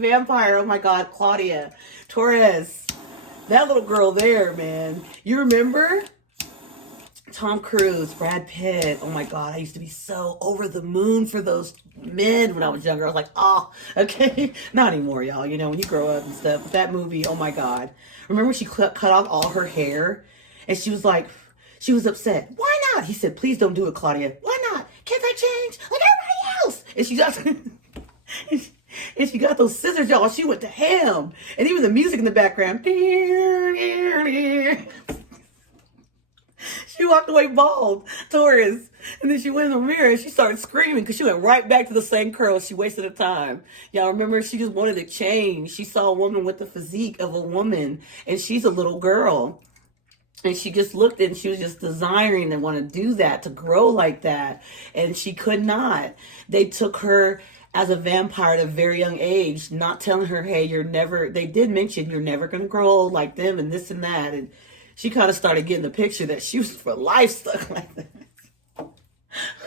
the vampire. Oh my God, Claudia Torres. That little girl there, man. You remember? Tom Cruise, Brad Pitt. Oh my God, I used to be so over the moon for those men when I was younger. I was like, oh, okay. Not anymore, y'all. You know, when you grow up and stuff. But that movie, oh my God. Remember when she cut off all her hair? And she was like, she was upset. Why not? He said, please don't do it, Claudia. Why not? Can't I change like everybody else? And she just... And she got those scissors, y'all. She went to ham. And even the music in the background. She walked away bald, Taurus. And then she went in the mirror and she started screaming because she went right back to the same curls. She wasted her time. Y'all remember she just wanted to change. She saw a woman with the physique of a woman and she's a little girl. And she just looked and she was just desiring to want to do that, to grow like that. And she could not. They took her as a vampire at a very young age, not telling her, hey, they did mention you're never going to grow old like them and this and that. And she kind of started getting the picture that she was for life stuck like that.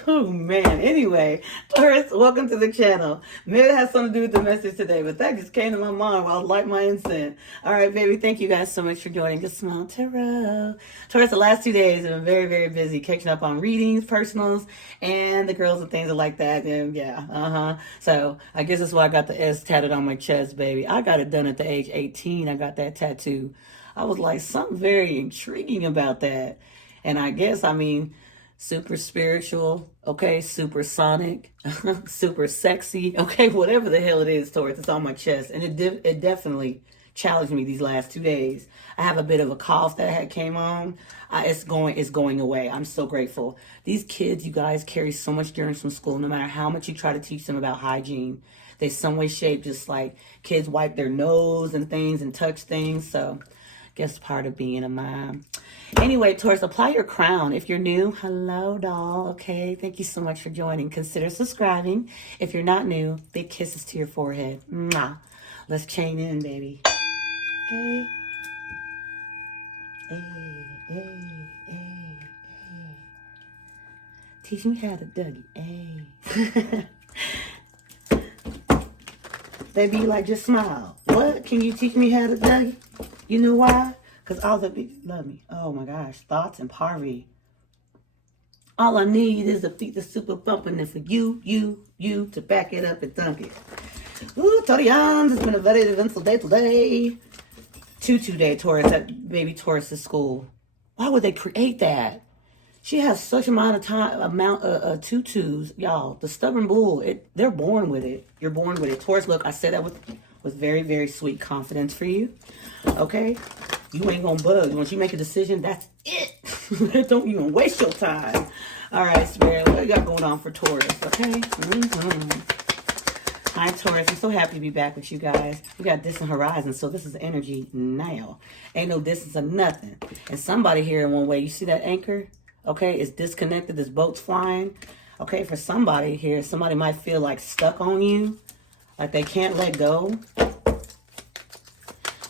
Oh, man. Anyway, Taurus, welcome to the channel. Maybe it has something to do with the message today, but that just came to my mind while I light my incense. All right, baby. Thank you guys so much for joining Justsmile Tarot. Taurus, the last 2 days have been very, very busy catching up on readings, personals, and the girls and things like that. And yeah, So I guess that's why I got the S tatted on my chest, baby. I got it done at the age 18. I got that tattoo. I was like, something very intriguing about that. And I guess, super spiritual, okay, super sonic, super sexy, okay, whatever the hell it is, Taurus, it's on my chest. And it definitely challenged me these last 2 days. I have a bit of a cough that had came on. It's going away. I'm so grateful. These kids, you guys, carry so much germs from school, no matter how much you try to teach them about hygiene. They some way, shape, just like kids wipe their nose and things and touch things. So guess part of being a mom. Anyway, Taurus, apply your crown. If you're new, hello, doll. Okay, thank you so much for joining. Consider subscribing. If you're not new, big kisses to your forehead. Mwah. Let's chain in, baby. Okay. Hey. Teach me how to Dougie. Hey. They be like, just smile. What? Can you teach me how to Dougie? You know why? Because all the people love me. Oh my gosh. Thoughts and poverty. All I need is a beat that's super bumping and for you to back it up and dunk it. Ooh, Torians, it's been a very eventful day today. Tutu day, Taurus, at baby Taurus' school. Why would they create that? She has such amount of tutus, y'all. The stubborn bull, they're born with it. You're born with it. Taurus, look, I said that with very, very sweet confidence for you. Okay? You ain't gonna bug. Once you make a decision, that's it. Don't even waste your time. All right, Spirit, what you got going on for Taurus, okay? Hi, Taurus. I'm so happy to be back with you guys. We got distant horizons, so this is energy now. Ain't no distance or nothing. And somebody here in one way, you see that anchor? Okay, it's disconnected. This boat's flying. Okay, for somebody here, somebody might feel like stuck on you, like they can't let go.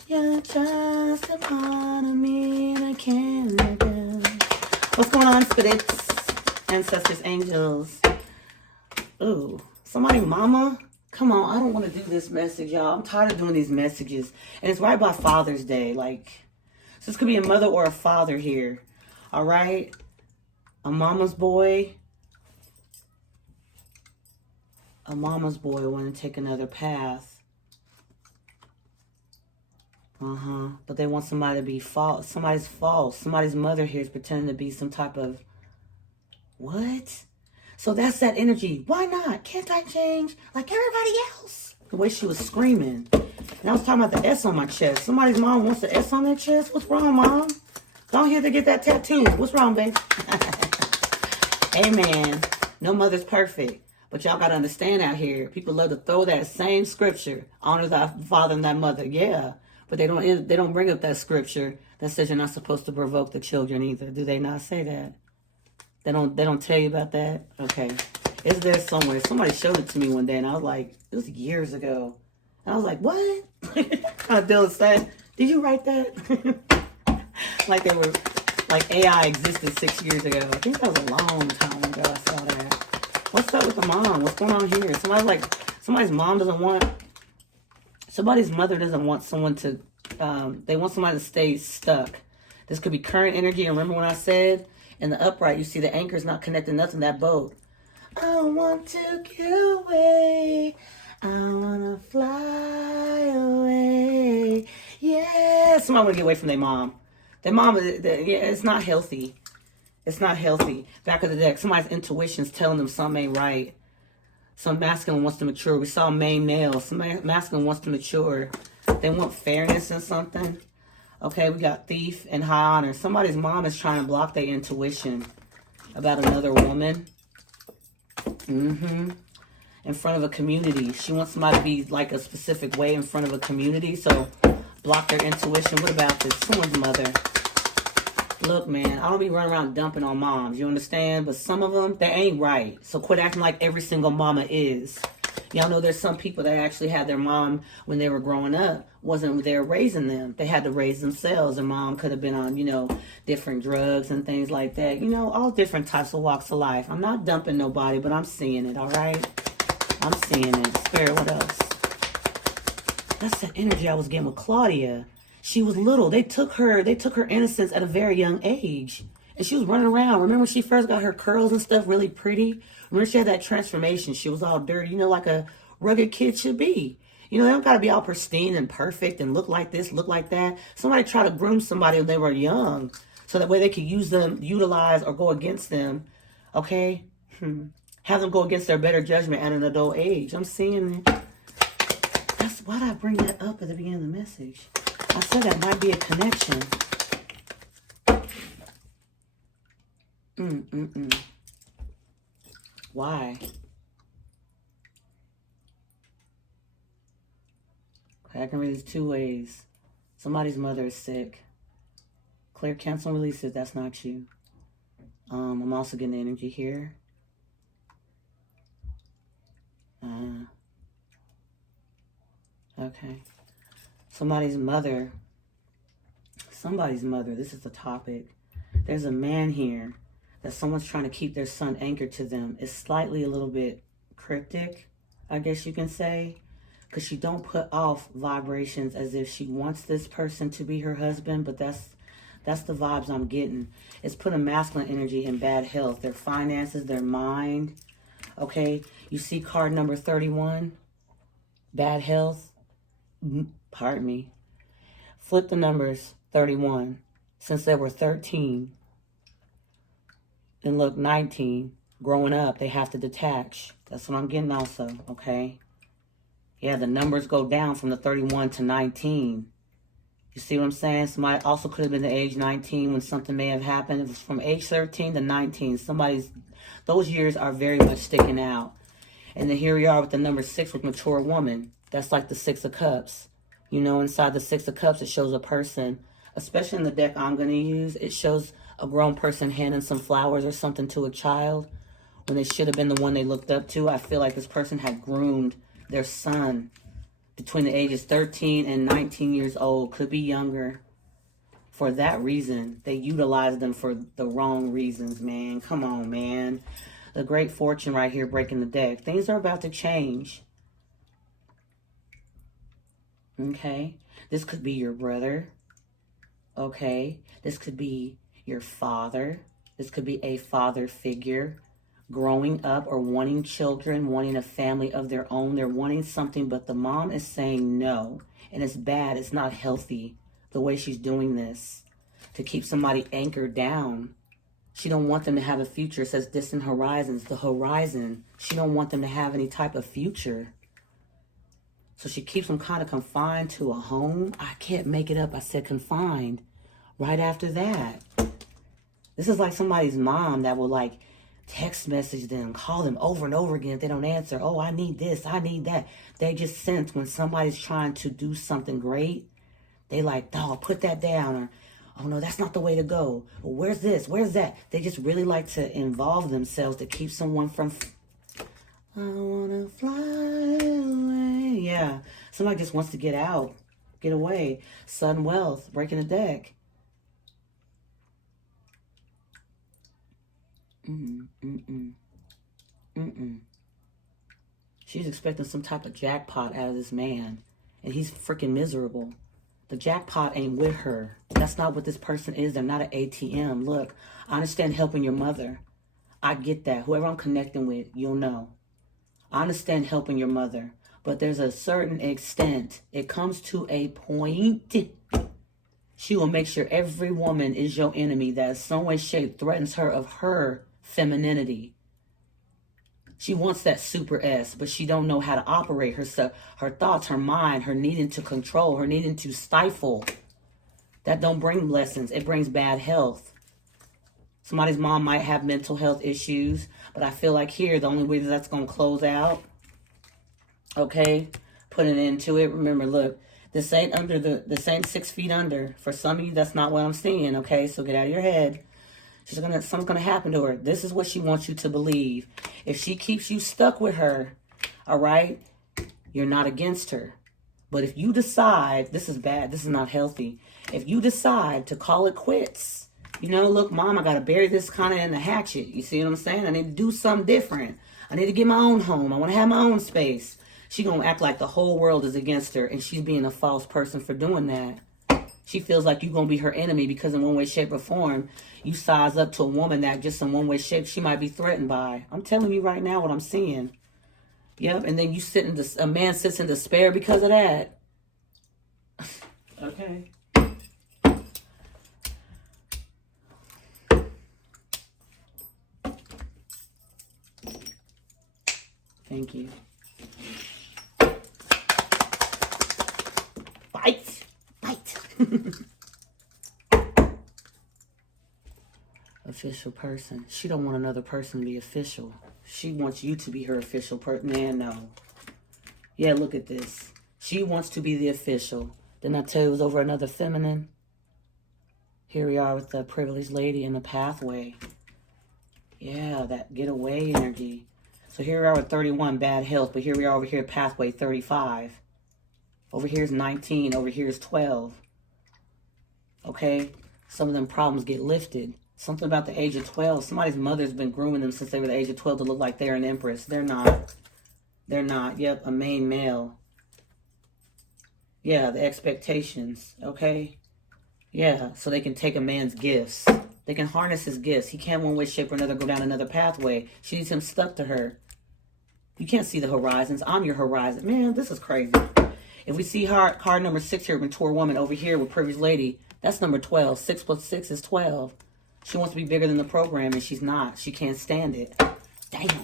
You're just a part of me and I can't let go. What's going on, spirits, ancestors, angels? Ooh, somebody mama? Come on, I don't want to do this message, y'all. I'm tired of doing these messages. And it's right by Father's Day. Like, so this could be a mother or a father here. All right? A mama's boy. A mama's boy want to take another path. But they want somebody to be false. Somebody's false. Somebody's mother here is pretending to be some type of... What? So that's that energy. Why not? Can't I change like everybody else? The way she was screaming. And I was talking about the S on my chest. Somebody's mom wants the S on their chest? What's wrong, Mom? Don't here to get that tattoo. What's wrong, babe? Amen. No mother's perfect. But y'all got to understand out here, people love to throw that same scripture. Honor thy father and thy mother. Yeah. But they don't bring up that scripture that says you're not supposed to provoke the children either. Do they not say that? They don't tell you about that? Okay. It's there somewhere. Somebody showed it to me one day and I was like, it was years ago. And I was like, what? Kind of Dylan said, did you write that? like AI existed 6 years ago. I think that was a long time ago I saw that. What's up with the mom? What's going on here? Somebody's mom doesn't want Somebody's mother doesn't want someone to, they want somebody to stay stuck. This could be current energy. And remember when I said in the upright, you see the anchor's not connecting nothing to that boat. I want to get away. I want to fly away. Yeah. Somebody want to get away from their mom. Their mom, yeah, it's not healthy. It's not healthy. Back of the deck, somebody's intuition's telling them something ain't right. Some masculine wants to mature. We saw main male. Some masculine wants to mature. They want fairness in something. Okay, we got thief and high honor. Somebody's mom is trying to block their intuition about another woman. In front of a community. She wants somebody to be like a specific way in front of a community. So block their intuition. What about this? Someone's mother. Look, man, I don't be running around dumping on moms. You understand? But some of them, they ain't right. So quit acting like every single mama is. Y'all know there's some people that actually had their mom when they were growing up wasn't there raising them. They had to raise themselves. Their mom could have been on, you know, different drugs and things like that. You know, all different types of walks of life. I'm not dumping nobody, but I'm seeing it, all right? I'm seeing it. Spirit, what else? That's the energy I was getting with Claudia. She was little. They took her innocence at a very young age. And she was running around. Remember when she first got her curls and stuff really pretty? Remember she had that transformation. She was all dirty, you know, like a rugged kid should be. You know, they don't got to be all pristine and perfect and look like this, look like that. Somebody try to groom somebody when they were young so that way they could use them, utilize, or go against them. Okay? Have them go against their better judgment at an adult age. I'm seeing it. That's why did I bring that up at the beginning of the message? I said that might be a connection. Why? Okay, I can read this two ways. Somebody's mother is sick. Clear, cancel, and release it. That's not you. I'm also getting the energy here. Okay. Somebody's mother. This is the topic. There's a man here that someone's trying to keep their son anchored to them. It's slightly a little bit cryptic, I guess you can say, because she don't put off vibrations as if she wants this person to be her husband, but that's the vibes I'm getting. It's putting masculine energy in bad health, their finances, their mind. Okay, you see card number 31, bad health. Pardon me. Flip the numbers 31 since they were 13. And look, 19, growing up, they have to detach. That's what I'm getting also, okay? Yeah, the numbers go down from the 31 to 19. You see what I'm saying? Somebody also could have been the age 19 when something may have happened. It was from age 13 to 19. Those years are very much sticking out. And then here we are with the number 6 with mature woman. That's like the 6 of Cups. You know, inside the 6 of Cups, it shows a person, especially in the deck I'm going to use, it shows a grown person handing some flowers or something to a child when it should have been the one they looked up to. I feel like this person had groomed their son between the ages 13 and 19 years old, could be younger. For that reason, they utilized them for the wrong reasons, man. Come on, man. The Great Fortune right here breaking the deck. Things are about to change. Okay? This could be your brother. Okay? This could be your father. This could be a father figure growing up or wanting children, wanting a family of their own. They're wanting something, but the mom is saying no. And it's bad. It's not healthy the way she's doing this to keep somebody anchored down. She don't want them to have a future. It says distant horizons, the horizon. She don't want them to have any type of future. So she keeps them kind of confined to a home. I can't make it up. I said confined right after that. This is like somebody's mom that will like text message them, call them over and over again if they don't answer. Oh, I need this, I need that. They just sense when somebody's trying to do something great, they like, no, put that down. Or, oh no, that's not the way to go. Or, where's this, where's that? They just really like to involve themselves to keep someone from, I wanna fly away. Yeah, somebody just wants to get out, get away. Sudden wealth, breaking the deck. She's expecting some type of jackpot out of this man. And he's freaking miserable. The jackpot ain't with her. That's not what this person is. They're not an ATM. Look, I understand helping your mother. I get that. Whoever I'm connecting with, you'll know. I understand helping your mother. But there's a certain extent. It comes to a point. She will make sure every woman is your enemy that in some way, shape threatens her of her femininity. She wants that super S, but she don't know how to operate herself, her thoughts, her mind, her needing to control, her needing to stifle. That don't bring blessings. It brings bad health. Somebody's mom might have mental health issues, but I feel like here, the only way that's going to close out, okay, put an end to it. Remember, look, this ain't 6 feet under. For some of you, that's not what I'm seeing, okay? So get out of your head. Something's gonna happen to her. This is what she wants you to believe. If she keeps you stuck with her, all right, you're not against her. But if you decide, this is bad, this is not healthy. If you decide to call it quits, you know, look, mom, I gotta bury this kind of in the hatchet. You see what I'm saying? I need to do something different. I need to get my own home. I want to have my own space. She gonna act like the whole world is against her, and she's being a false person for doing that. She feels like you're going to be her enemy because in one way, shape, or form, you size up to a woman that just in one way, shape, she might be threatened by. I'm telling you right now what I'm seeing. Yep, and then a man sits in despair because of that. Okay. Thank you. Fight. Official person. She don't want another person to be official. She wants you to be her official person. Man, no. Yeah, look at this. She wants to be the official. Didn't I tell you it was over another feminine? Here we are with the privileged lady in the pathway. Yeah, that getaway energy. So here we are with 31, bad health. But here we are over here, pathway 35. Over here is 19. Over here is 12. Okay? Some of them problems get lifted. Something about the age of 12. Somebody's mother's been grooming them since they were the age of 12 to look like they're an empress. They're not. They're not. Yep, a main male. Yeah, the expectations. Okay? Yeah, so they can take a man's gifts. They can harness his gifts. He can't one way, shape, or another go down another pathway. She needs him stuck to her. You can't see the horizons. I'm your horizon. Man, this is crazy. If we see card number 6 here, mature woman, over here with privileged lady, that's number 12. 6 plus 6 is 12. She wants to be bigger than the program, and she's not. She can't stand it. Damn.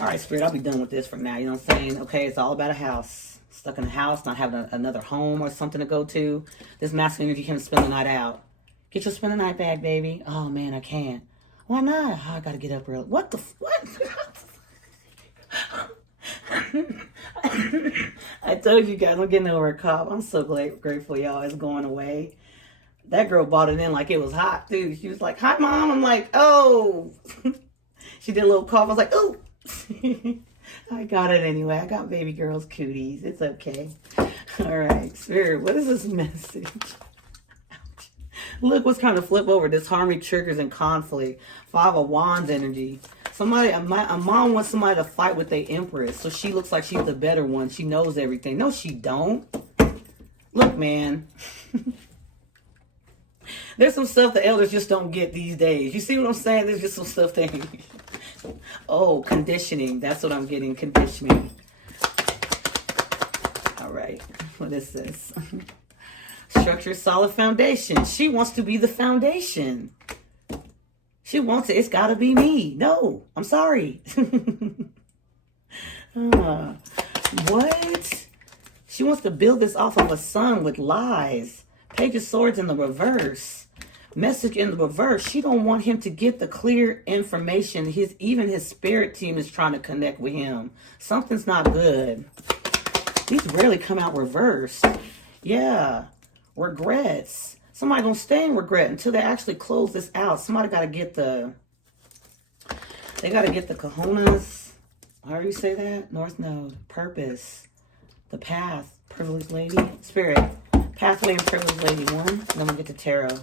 All right, Spirit, I'll be done with this for now. You know what I'm saying? Okay, it's all about a house. Stuck in a house, not having another home or something to go to. This masculine energy can't spend the night out. Get your spend the night bag, baby. Oh, man, I can't. Why not? Oh, I got to get up early. What? I told you guys, I'm getting over a cough. I'm so grateful y'all is going away. That girl bought it in like it was hot, too. She was like, hi, Mom. I'm like, oh. She did a little cough. I was like, oh. I got it anyway. I got baby girl's cooties. It's okay. All right. Spirit, what is this message? Look what's kind of flip over. Disharmony, triggers, and conflict. 5 of Wands energy. A mom wants somebody to fight with their empress. So she looks like she's the better one. She knows everything. No, she don't. Look, man. There's some stuff the elders just don't get these days. You see what I'm saying? There's just some stuff they... Oh, conditioning. That's what I'm getting. Conditioning. All right. What is this? Structure, solid foundation. She wants to be the foundation. She wants it. It's got to be me. No, I'm sorry. What? She wants to build this off of a sun with lies. Page of Swords in the reverse. Message in the reverse. She don't want him to get the clear information. Even his spirit team is trying to connect with him. Something's not good. These rarely come out reversed. Yeah. Regrets. Somebody gonna stay in regret until they actually close this out. Somebody gotta get the... They gotta get the cojones. How do you say that? North Node. Purpose. The path. Privileged lady. Spirit. Pathway and privileged lady. 1. Then we get to tarot.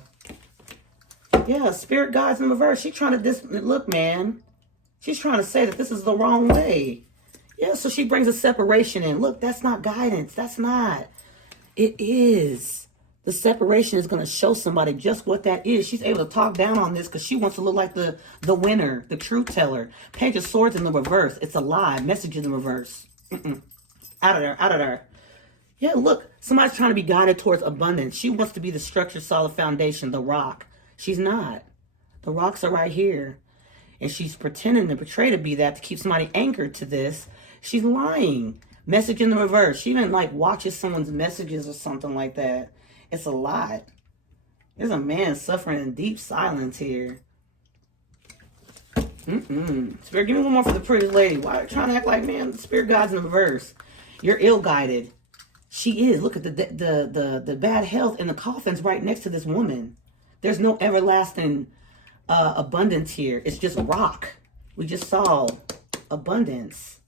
Yeah, spirit guides in reverse. She's trying to look, man. She's trying to say that this is the wrong way. Yeah, so she brings a separation in. Look, that's not guidance. That's not. It is. The separation is going to show somebody just what that is. She's able to talk down on this because she wants to look like the winner, the truth teller. Page of Swords in the reverse. It's a lie. Message in the reverse. Out of there. Out of there. Yeah, look. Somebody's trying to be guided towards abundance. She wants to be the structure, solid foundation, the rock. She's not. The rocks are right here. And she's pretending to portray to be that to keep somebody anchored to this. She's lying. Message in the reverse. She didn't like watches someone's messages or something like that. It's a lot. There's a man suffering in deep silence here. Spirit, give me one more for the pretty lady. Why are you trying to act like, man, the spirit guide's in the reverse? You're ill-guided. She is. Look at the bad health in the coffin's right next to this woman. There's no everlasting abundance here. It's just rock. We just saw abundance.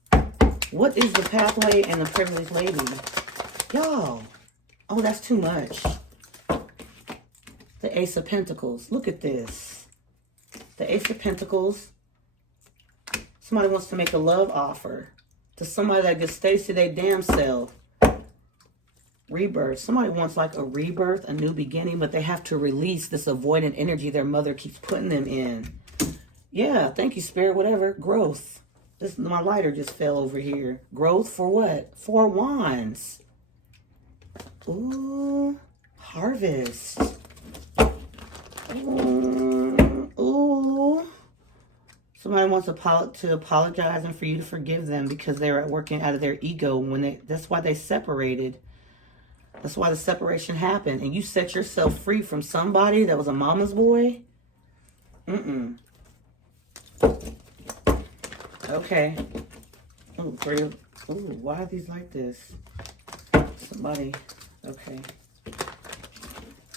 What is the pathway and the privileged lady? Y'all. Oh, that's too much. The Ace of Pentacles. Look at this. The Ace of Pentacles. Somebody wants to make a love offer to somebody that just stays to their damn self. Rebirth. Somebody wants like a rebirth, a new beginning, but they have to release this avoidant energy their mother keeps putting them in. Yeah, thank you, Spirit. Whatever. Growth. My lighter just fell over here. Growth for what? 4 wands. Ooh, harvest. Ooh. Somebody wants to apologize and for you to forgive them because they were working out of their ego when that's why they separated. That's why the separation happened. And you set yourself free from somebody that was a mama's boy. Okay. Oh, why are these like this? Somebody. Okay.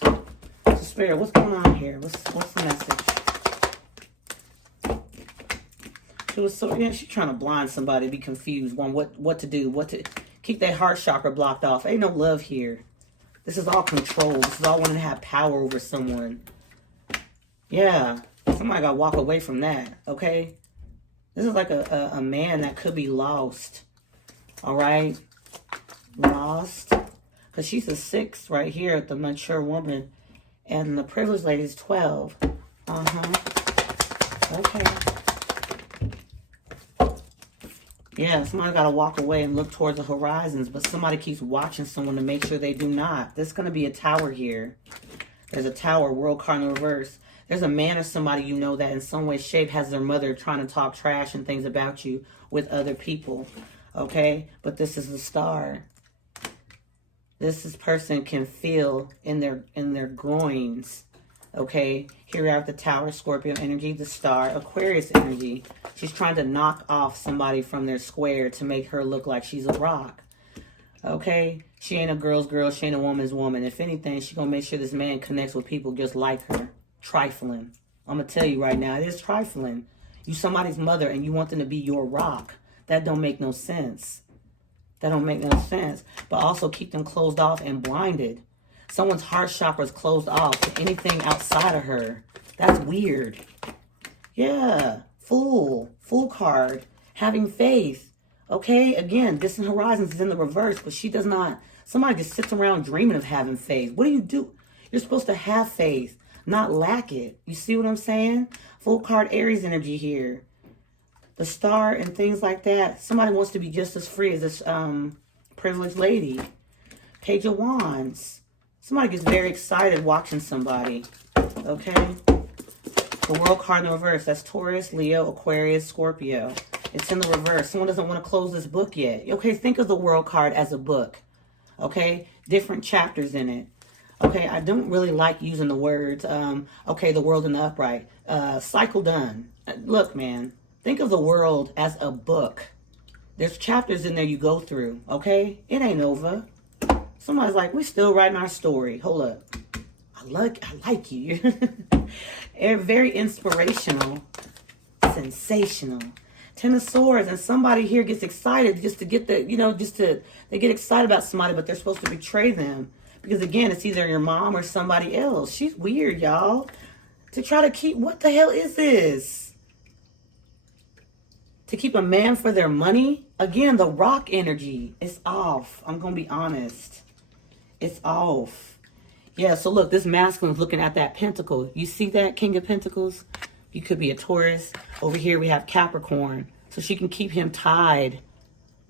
So Spirit, what's going on here? What's the message? She's trying to blind somebody, be confused on what to do, what to keep their heart chakra blocked off. Ain't no love here. This is all control. This is all wanting to have power over someone. Yeah. Somebody gotta walk away from that, okay? This is like a man that could be lost. Alright? Lost. Because she's a 6 right here at the mature woman. And the privileged lady is 12. Okay. Yeah, somebody got to walk away and look towards the horizons. But somebody keeps watching someone to make sure they do not. There's going to be a tower here. There's a tower, world card in reverse. There's a man or somebody you know that in some way, shape has their mother trying to talk trash and things about you with other people. Okay? But this is the star. This person can feel in their groins. Okay? Here we are at the tower, Scorpio energy, the star, Aquarius energy. She's trying to knock off somebody from their square to make her look like she's a rock. Okay? She ain't a girl's girl. She ain't a woman's woman. If anything, she's going to make sure this man connects with people just like her. Trifling. I'm going to tell you right now, it is trifling. You somebody's mother and you want them to be your rock. That don't make no sense. That don't make no sense. But also keep them closed off and blinded. Someone's heart chakra is closed off to anything outside of her. That's weird. Yeah. Fool card. Having faith. Okay? Again, distant horizons is in the reverse, but she does not. Somebody just sits around dreaming of having faith. What do you do? You're supposed to have faith, not lack it. You see what I'm saying? Full card Aries energy here. The star and things like that. Somebody wants to be just as free as this privileged lady. Page of Wands. Somebody gets very excited watching somebody. Okay? The world card in the reverse. That's Taurus, Leo, Aquarius, Scorpio. It's in the reverse. Someone doesn't want to close this book yet. Okay, think of the world card as a book. Okay? Different chapters in it. Okay, I don't really like using the words, okay, the world in the upright. Cycle done. Look, man. Think of the world as a book. There's chapters in there you go through, okay? It ain't over. Somebody's like, we're still writing our story. Hold up. I like you. Very inspirational. Sensational. 10 of Swords. And somebody here gets excited just to get the, they get excited about somebody, but they're supposed to betray them. Because again, it's either your mom or somebody else. She's weird, y'all. To try to keep, what the hell is this? To keep a man for their money, again, the rock energy is off. I'm going to be honest. It's off. Yeah, so look, this masculine's looking at that pentacle. You see that, King of Pentacles? You could be a Taurus. Over here we have Capricorn. So she can keep him tied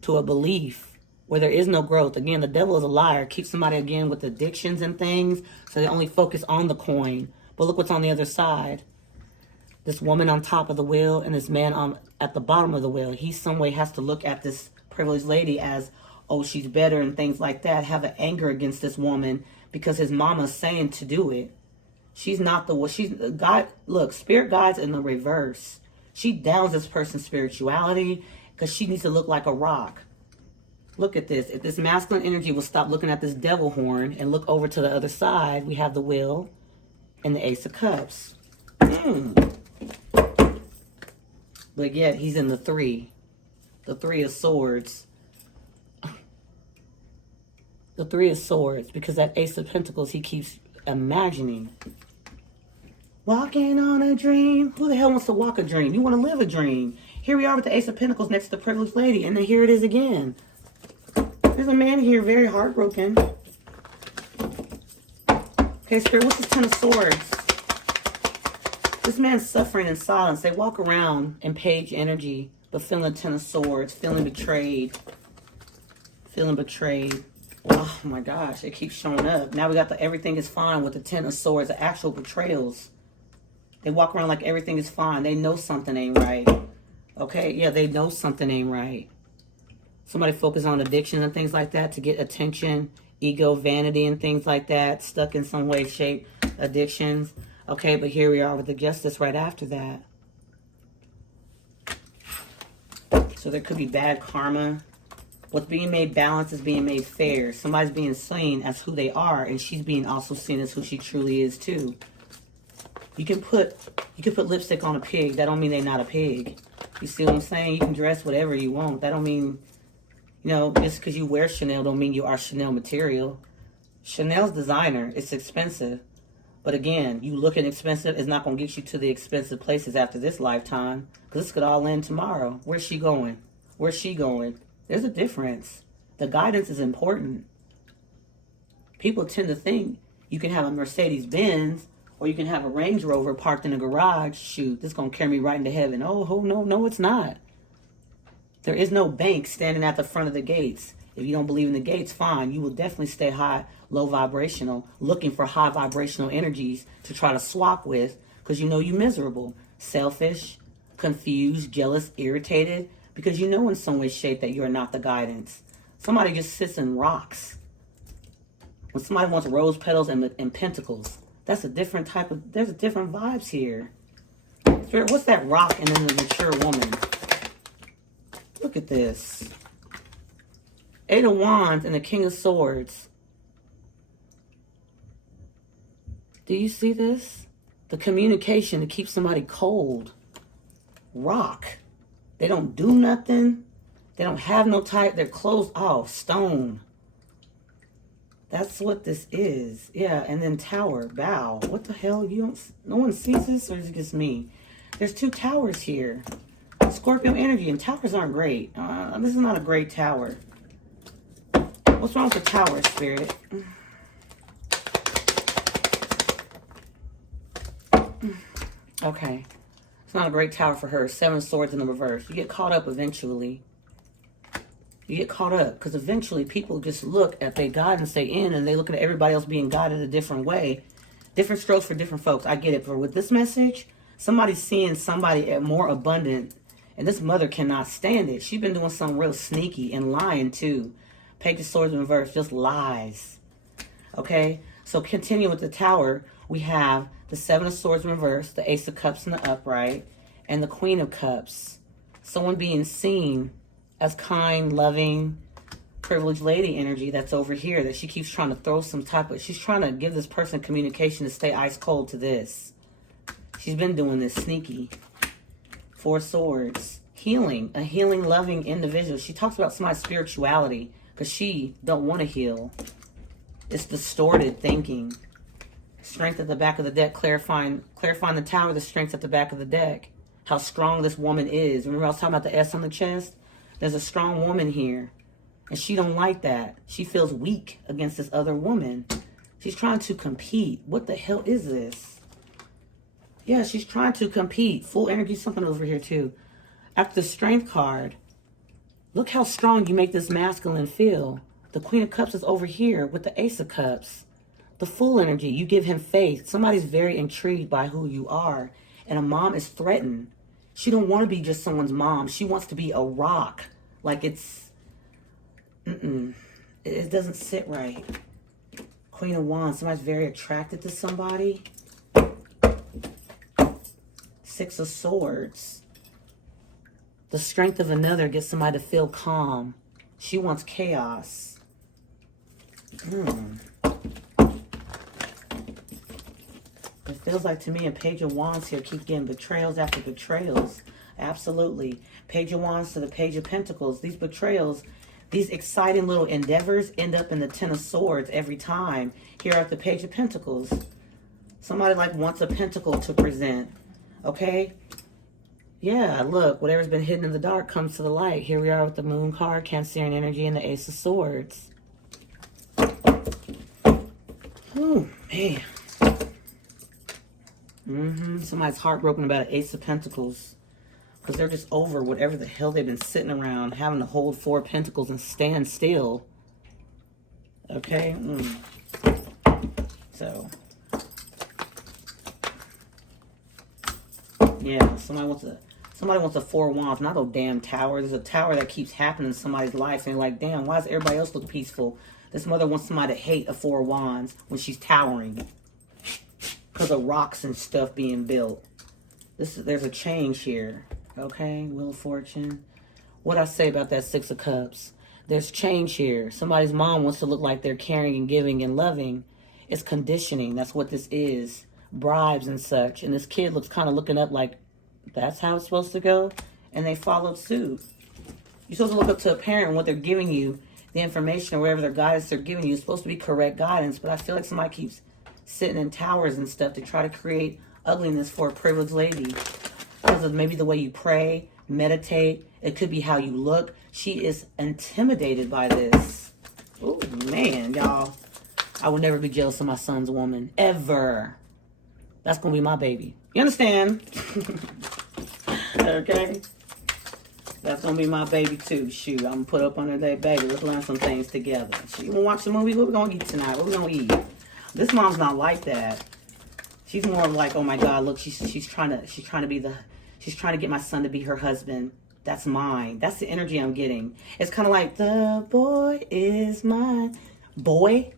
to a belief where there is no growth. Again, the devil is a liar. Keep somebody, again, with addictions and things, so they only focus on the coin. But look what's on the other side. This woman on top of the wheel and this man at the bottom of the wheel. He some way has to look at this privileged lady as, oh, she's better and things like that. Have an anger against this woman because his mama's saying to do it. She's not the one. She's God. Look, spirit guides in the reverse. She downs this person's spirituality because she needs to look like a rock. Look at this. If this masculine energy will stop looking at this devil horn and look over to the other side, we have the wheel and the Ace of Cups. But yet he's in the 3. The 3 of Swords. The 3 of Swords. Because that Ace of Pentacles, he keeps imagining. Walking on a dream. Who the hell wants to walk a dream? You want to live a dream. Here we are with the Ace of Pentacles next to the privileged lady. And then here it is again. There's a man here very heartbroken. Okay, Spirit, what's this 10 of Swords? This man's suffering in silence. They walk around in page energy, but feeling 10 of Swords, feeling betrayed. Feeling betrayed. Oh my gosh, it keeps showing up. Now we got the everything is fine with the 10 of Swords, the actual betrayals. They walk around like everything is fine. They know something ain't right. Okay, yeah, they know something ain't right. Somebody focus on addiction and things like that to get attention, ego, vanity, and things like that. Stuck in some way, shape, addictions. Okay, but here we are with the Justice right after that. So there could be bad karma. What's being made balanced is being made fair. Somebody's being seen as who they are, and she's being also seen as who she truly is too. You can put lipstick on a pig. That don't mean they're not a pig. You see what I'm saying? You can dress whatever you want. That don't mean, you know, just because you wear Chanel don't mean you are Chanel material. Chanel's designer. It's expensive. But again, you looking expensive is not going to get you to the expensive places after this lifetime. Because this could all end tomorrow. Where's she going? Where's she going? There's a difference. The guidance is important. People tend to think you can have a Mercedes-Benz or you can have a Range Rover parked in a garage. Shoot, this is going to carry me right into heaven. Oh, no, it's not. There is no bank standing at the front of the gates. If you don't believe in the gates, fine. You will definitely stay high, low vibrational, looking for high vibrational energies to try to swap with because you know you're miserable, selfish, confused, jealous, irritated, because you know in some way, shape that you're not the guidance. Somebody just sits and rocks. When somebody wants rose petals and pentacles, that's a different type of, there's a different vibes here. What's that rock and then the mature woman? Look at this. 8 of Wands and the King of Swords. Do you see this? The communication to keep somebody cold. Rock. They don't do nothing. They don't have no type. They're closed off. Stone. That's what this is. Yeah, and then Tower. Bow. What the hell? No one sees this, or is it just me? There's 2 towers here. Scorpio energy, and towers aren't great. This is not a great tower. What's wrong with the Tower, Spirit? Okay. It's not a great tower for her. 7 of Swords in the reverse. You get caught up eventually. You get caught up because eventually people just look at their guidance they in and they look at everybody else being guided a different way. Different strokes for different folks. I get it. But with this message, somebody's seeing somebody more abundant, and this mother cannot stand it. She's been doing something real sneaky and lying too. Page of Swords in reverse, just lies. Okay, so continue with the Tower. We have the 7 of Swords in reverse, the Ace of Cups in the upright, and the Queen of Cups. Someone being seen as kind, loving, privileged lady energy that's over here that she keeps trying to throw some type of, she's trying to give this person communication to stay ice cold to this. She's been doing this sneaky. 4 Swords. Healing. A healing, loving individual. She talks about somebody's spirituality because she don't want to heal. It's distorted thinking. Strength at the back of the deck, clarifying the Tower, the strength at the back of the deck. how strong this woman is. Remember I was talking about the S on the chest? There's a strong woman here. And she don't like that. She feels weak against this other woman. She's trying to compete. What the hell is this? Yeah, she's trying to compete. Full energy, something over here too. After the Strength card, look how strong you make this masculine feel. The Queen of Cups is over here with the Ace of Cups. The Full energy, you give him faith. Somebody's very intrigued by who you are. And a mom is threatened. She don't want to be just someone's mom. She wants to be a rock. Like it's, it doesn't sit right. Queen of Wands, somebody's very attracted to somebody. Six of Swords. The strength of another gets somebody to feel calm. She wants chaos. It feels like to me a Page of Wands here keep getting betrayals after betrayals. Absolutely. Page of Wands to the Page of Pentacles. These betrayals, these exciting little endeavors end up in the Ten of Swords every time. Here at the Page of Pentacles. Somebody like wants a pentacle to present. Okay? Yeah, look, whatever's been hidden in the dark comes to the light. Here we are with the Moon card, Cancerian energy, and the Ace of Swords. Oh, man. Somebody's heartbroken about an Ace of Pentacles. Because they're just over whatever the hell they've been sitting around, having to hold 4 pentacles and stand still. Okay? So. Yeah, somebody wants a 4 of Wands, not a damn tower. There's a tower that keeps happening in somebody's life. And they're like, damn, why does everybody else look peaceful? This mother wants somebody to hate a 4 of Wands when she's towering. Because of rocks and stuff being built. There's a change here. Okay, Wheel of Fortune. What I say about that 6 of Cups? There's change here. Somebody's mom wants to look like they're caring and giving and loving. It's conditioning. That's what this is. Bribes and such. And this kid looks kind of looking up like, that's how it's supposed to go? And they followed suit. You're supposed to look up to a parent and what they're giving you, the information or whatever their guidance they're giving you is supposed to be correct guidance. But I feel like somebody keeps sitting in towers and stuff to try to create ugliness for a privileged lady. Because of maybe the way you pray, meditate. It could be how you look. She is intimidated by this. Oh, man, y'all. I would never be jealous of my son's woman. Ever. That's going to be my baby. You understand? Okay? That's going to be my baby, too. Shoot, I'm going to put up under that baby. Let's learn some things together. You want to watch the movie? What we going to eat tonight? What we going to eat? This mom's not like that. She's more like, oh my God, look, she's trying to get my son to be her husband. That's mine. That's the energy I'm getting. It's kind of like, the boy is mine. Boy?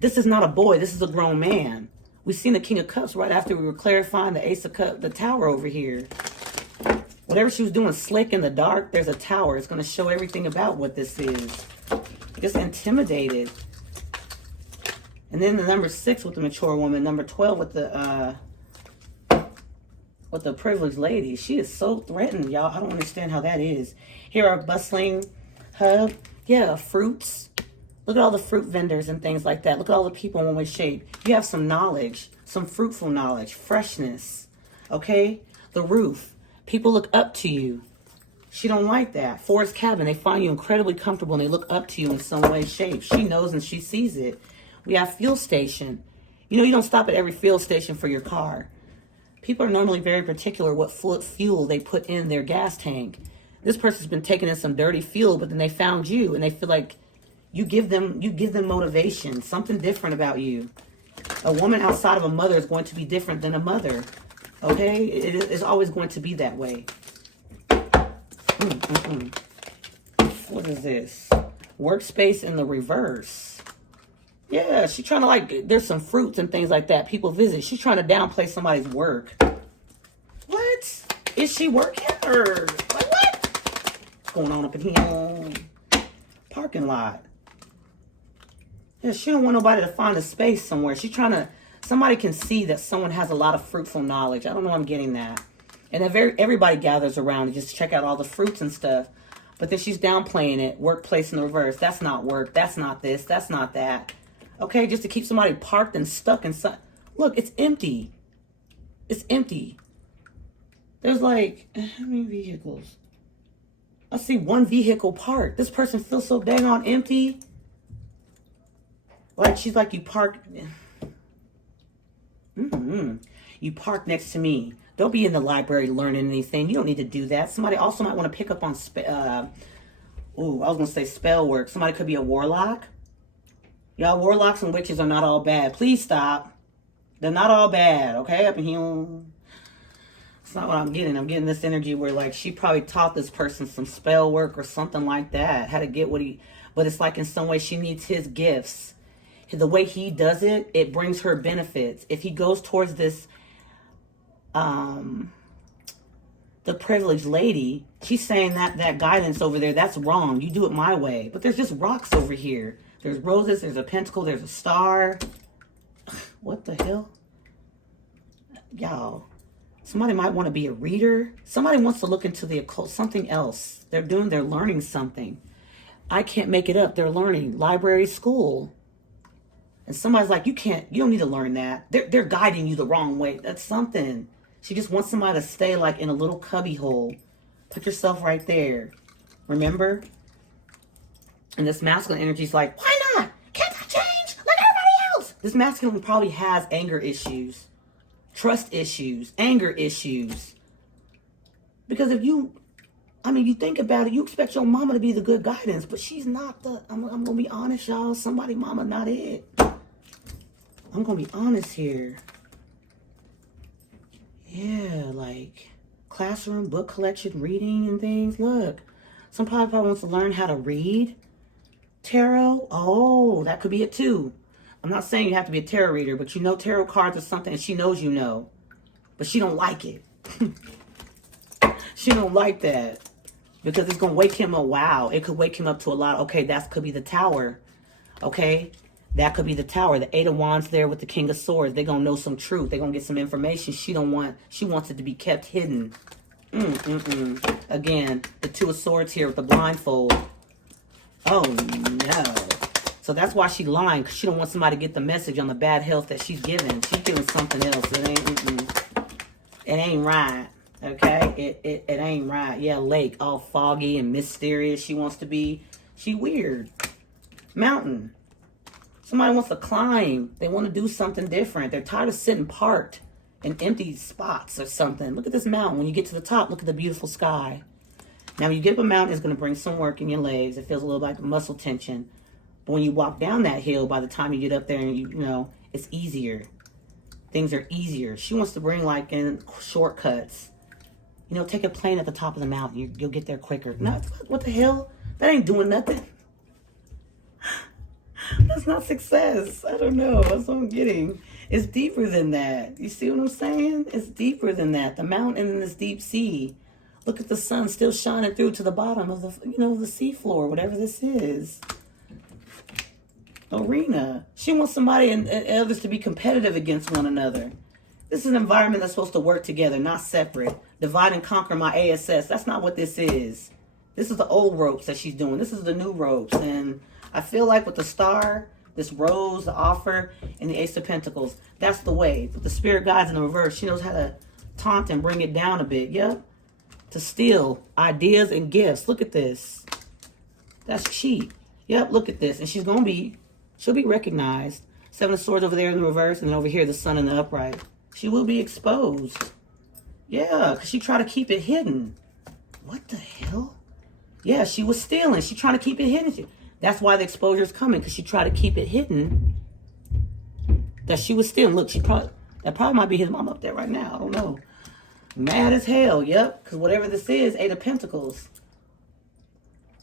This is not a boy. This is a grown man. We seen the King of Cups right after we were clarifying the Ace of Cups, the tower over here. Whatever she was doing slick in the dark, there's a tower. It's going to show everything about what this is. Just intimidated. And then the number 6 with the mature woman, number 12 with the privileged lady. She is so threatened, y'all. I don't understand how that is. Here are bustling hub. Yeah, fruits. Look at all the fruit vendors and things like that. Look at all the people in one way shape. You have some knowledge, some fruitful knowledge, freshness. Okay? The roof. People look up to you. She don't like that. Forest cabin. They find you incredibly comfortable and they look up to you in some way, shape. She knows and she sees it. We have fuel station. You know, you don't stop at every fuel station for your car. People are normally very particular what fuel they put in their gas tank. This person's been taking in some dirty fuel, but then they found you and they feel like you give them motivation, something different about you. A woman outside of a mother is going to be different than a mother. Okay? It is always going to be that way. What is this? Workspace in the reverse. Yeah, she's trying to like, there's some fruits and things like that. People visit. She's trying to downplay somebody's work. What? Is she working or like what? What's going on up in here? Parking lot. Yeah, she don't want nobody to find a space somewhere. She's trying to, somebody can see that someone has a lot of fruitful knowledge. I don't know I'm getting that. And everybody gathers around to just check out all the fruits and stuff. But then she's downplaying it. Workplace in the reverse. That's not work. That's not this. That's not that. Okay, just to keep somebody parked and stuck inside. Look, it's empty. It's empty. There's like, how many vehicles? I see one vehicle parked. This person feels so dang on empty. Like she's like, you park. You park next to me. Don't be in the library learning anything. You don't need to do that. Somebody also might want to pick up on, I was going to say spell work. Somebody could be a warlock. Y'all, warlocks and witches are not all bad. Please stop. They're not all bad, okay? Up in here. It's not what I'm getting. I'm getting this energy where, like, she probably taught this person some spell work or something like that. How to get what he... But it's like in some way she needs his gifts. The way he does it, it brings her benefits. If he goes towards this... the privileged lady, she's saying that guidance over there, that's wrong. You do it my way. But there's just rocks over here. There's roses, there's a pentacle, there's a star. What the hell? Y'all, somebody might want to be a reader. Somebody wants to look into the occult, something else. They're learning something. I can't make it up. They're learning. Library, school. And somebody's like, you don't need to learn that. They're guiding you the wrong way. That's something. She just wants somebody to stay like in a little cubby hole. Put yourself right there. Remember? And this masculine energy is like, why not? Can't I change like everybody else? This masculine probably has anger issues, trust issues, anger issues. Because if you think about it, you expect your mama to be the good guidance, but she's not I'm going to be honest, y'all. Somebody mama not it. I'm going to be honest here. Yeah, like classroom, book collection, reading and things. Look, somebody probably wants to learn how to read. Tarot. Oh, that could be it too. I'm not saying you have to be a tarot reader, but you know tarot cards are something and she knows you know. But she don't like it. She don't like that. Because it's going to wake him up. Wow. It could wake him up to a lot. Okay, that could be the tower. Okay? That could be the tower. The Eight of Wands there with the King of Swords. They're going to know some truth. They're going to get some information. She wants it to be kept hidden. Again, the Two of Swords here with the blindfold. Oh, no. So that's why she's lying. Because she don't want somebody to get the message on the bad health that she's giving. She's giving something else. It ain't right. Okay? It ain't right. Yeah, lake. All foggy and mysterious. She wants to be. She weird. Mountain. Somebody wants to climb. They want to do something different. They're tired of sitting parked in empty spots or something. Look at this mountain. When you get to the top, look at the beautiful sky. Now, when you get up a mountain, it's going to bring some work in your legs. It feels a little like muscle tension. But when you walk down that hill, by the time you get up there, and you know, it's easier. Things are easier. She wants to bring like in shortcuts. You know, take a plane at the top of the mountain. You'll get there quicker. No, what the hell? That ain't doing nothing. That's not success. I don't know. That's what I'm getting. It's deeper than that. You see what I'm saying? It's deeper than that. The mountain in this deep sea. Look at the sun still shining through to the bottom of the, the sea floor, whatever this is. Arena. She wants somebody and others to be competitive against one another. This is an environment that's supposed to work together, not separate. Divide and conquer my ASS. That's not what this is. This is the old ropes that she's doing. This is the new ropes. And I feel like with the star, this rose, the offer, and the Ace of Pentacles, that's the way. With the spirit guides in the reverse, she knows how to taunt and bring it down a bit. Yep. To steal ideas and gifts. Look at this. That's cheap. Yep, look at this. And she'll be recognized. Seven of Swords over there in the reverse, and then over here the Sun in the upright. She will be exposed. Yeah, because she tried to keep it hidden. What the hell? Yeah, she was stealing. She trying to keep it hidden. That's why the exposure is coming, because she tried to keep it hidden. That she was stealing. Look, that probably might be his mom up there right now. I don't know. Mad as hell, yep. Because whatever this is, Eight of Pentacles.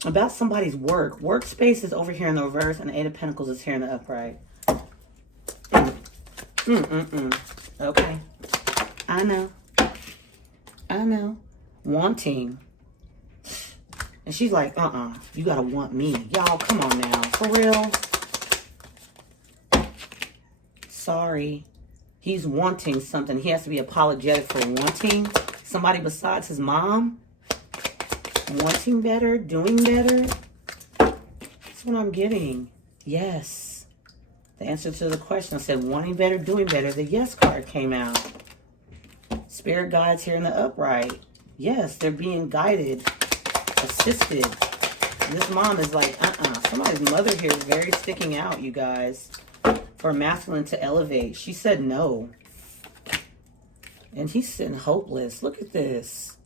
About somebody's work. Workspace is over here in the reverse, and the Eight of Pentacles is here in the upright. Okay. I know. Wanting. And she's like, you gotta want me. Y'all, come on now. For real? Sorry. He's wanting something. He has to be apologetic for wanting somebody besides his mom. Wanting better, doing better. That's what I'm getting. Yes. The answer to the question, I said wanting better, doing better. The yes card came out. Spirit guides here in the upright. Yes, they're being guided, assisted. And this mom is like, somebody's mother here is very sticking out, you guys. For masculine to elevate. She said no. And he's sitting hopeless. Look at this.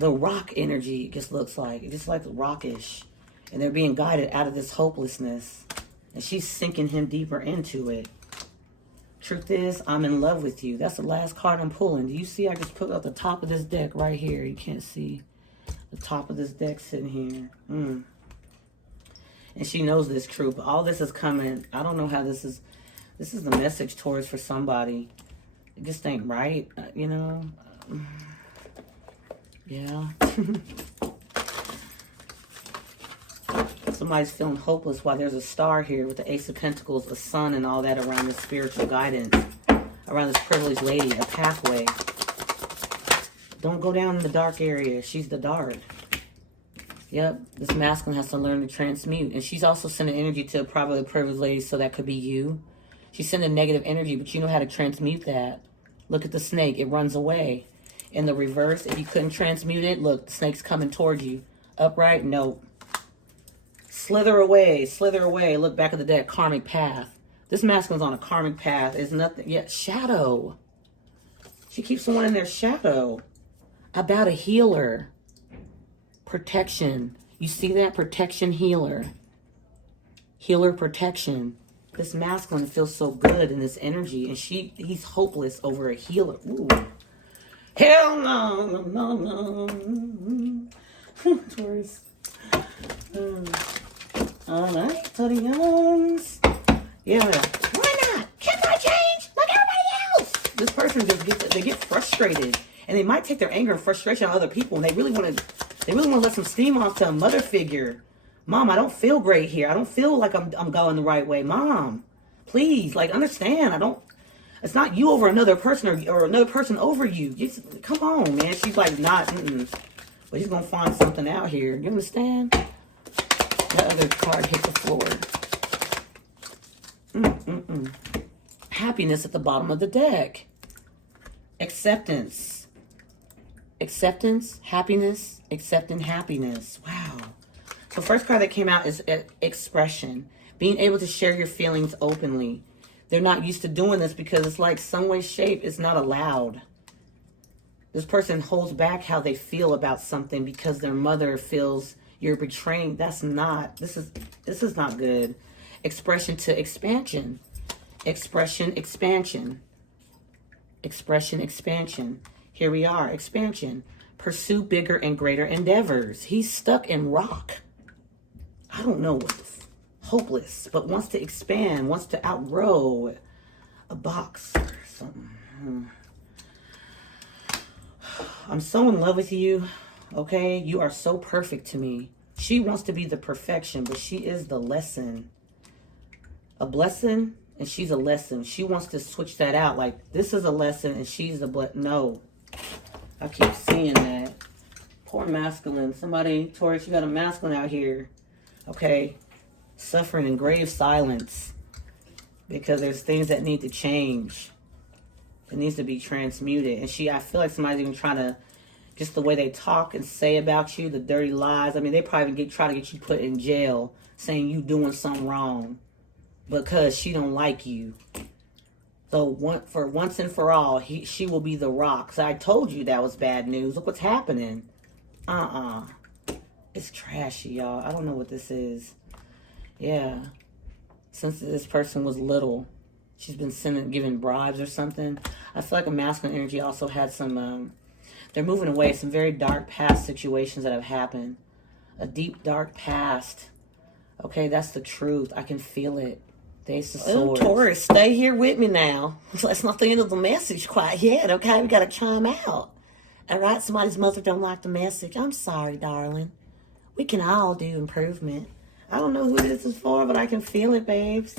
The rock energy, it just looks like. It just like rockish. And they're being guided out of this hopelessness. And she's sinking him deeper into it. Truth is, I'm in love with you. That's the last card I'm pulling. Do you see? I just put up the top of this deck right here. You can't see the top of this deck sitting here. And she knows this truth. But all this is coming. I don't know how this is. This is the message towards for somebody. It just ain't right, you know. Yeah. Somebody's feeling hopeless while there's a star here with the Ace of Pentacles, a sun, and all that around this spiritual guidance, around this privileged lady, a pathway. Don't go down in the dark area. She's the dart. Yep, this masculine has to learn to transmute. And she's also sending energy to a probably privileged lady, so that could be you. She's sending negative energy, but you know how to transmute that. Look at the snake. It runs away. In the reverse, if you couldn't transmute it, look, the snake's coming towards you. Upright, no. Slither away, slither away. Look back at the deck, karmic path. This masculine's on a karmic path. It's nothing yet. Shadow. She keeps someone in their shadow. About a healer. Protection. You see that? Protection, healer. Healer, protection. This masculine feels so good in this energy, and he's hopeless over a healer. Ooh. Hell no, no, no, no. Taurus. All right, to the youngs. Yeah. Why not? Can't I change like everybody else? This person just they get frustrated, and they might take their anger and frustration on other people, and they really want to let some steam off to a mother figure. Mom, I don't feel great here. I don't feel like I'm going the right way. Mom, please, like, understand. It's not you over another person or another person over you. Just, come on, man. She's like, not, but he's going to find something out here. You understand? That other card hit the floor. Happiness at the bottom of the deck. Acceptance. Acceptance, happiness, accepting happiness. Wow. The first card that came out is expression. Being able to share your feelings openly. They're not used to doing this because it's like some way, shape, it's not allowed. This person holds back how they feel about something because their mother feels you're betraying. This is not good. Expression to expansion. Expression, expansion. Expression, expansion. Here we are, expansion. Pursue bigger and greater endeavors. He's stuck in rock. I don't know what, hopeless, but wants to expand, wants to outgrow a box or something. I'm so in love with you, okay? You are so perfect to me. She wants to be the perfection, but she is the lesson. A blessing, and she's a lesson. She wants to switch that out, like this is a lesson, and she's a no. I keep seeing that. Poor masculine. Somebody, Taurus, you got a masculine out here. Okay, suffering in grave silence because there's things that need to change. It needs to be transmuted. And I feel like somebody's even trying to, just the way they talk and say about you, the dirty lies. I mean, they probably try to get you put in jail saying you doing something wrong because she don't like you. So for once and for all, she will be the rock. So I told you that was bad news. Look what's happening. It's trashy, y'all. I don't know what this is. Yeah. Since this person was little, she's been giving bribes or something. I feel like a masculine energy also had some, they're moving away. Some very dark past situations that have happened. A deep, dark past. Okay, that's the truth. I can feel it. The Ace of Swords. Taurus, stay here with me now. That's not the end of the message quite yet, okay? We got to chime out. All right, somebody's mother don't like the message. I'm sorry, darling. We can all do improvement. I don't know who this is for, but I can feel it, babes.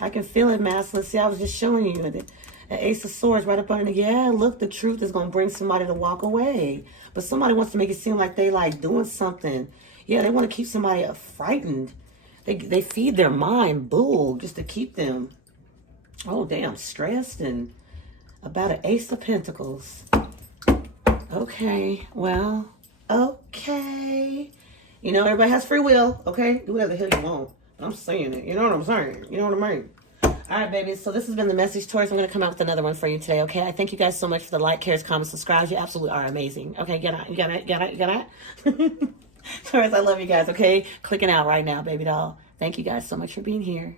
I can feel it, masculine. See, I was just showing you the Ace of Swords right up under. Yeah, look, the truth is going to bring somebody to walk away. But somebody wants to make it seem like they like doing something. Yeah, they want to keep somebody frightened. They feed their mind bull just to keep them, oh, damn, stressed and about an Ace of Pentacles. Okay, well, okay. You know, everybody has free will, okay? Do whatever the hell you want. I'm saying it. You know what I'm saying? You know what I mean? All right, babies. So this has been the message, Taurus. I'm going to come out with another one for you today, okay? I thank you guys so much for the like, cares, comments, subscribes. You absolutely are amazing. Okay, get out. You got it? Got it? Got it? Taurus, I love you guys, okay? Clicking out right now, baby doll. Thank you guys so much for being here.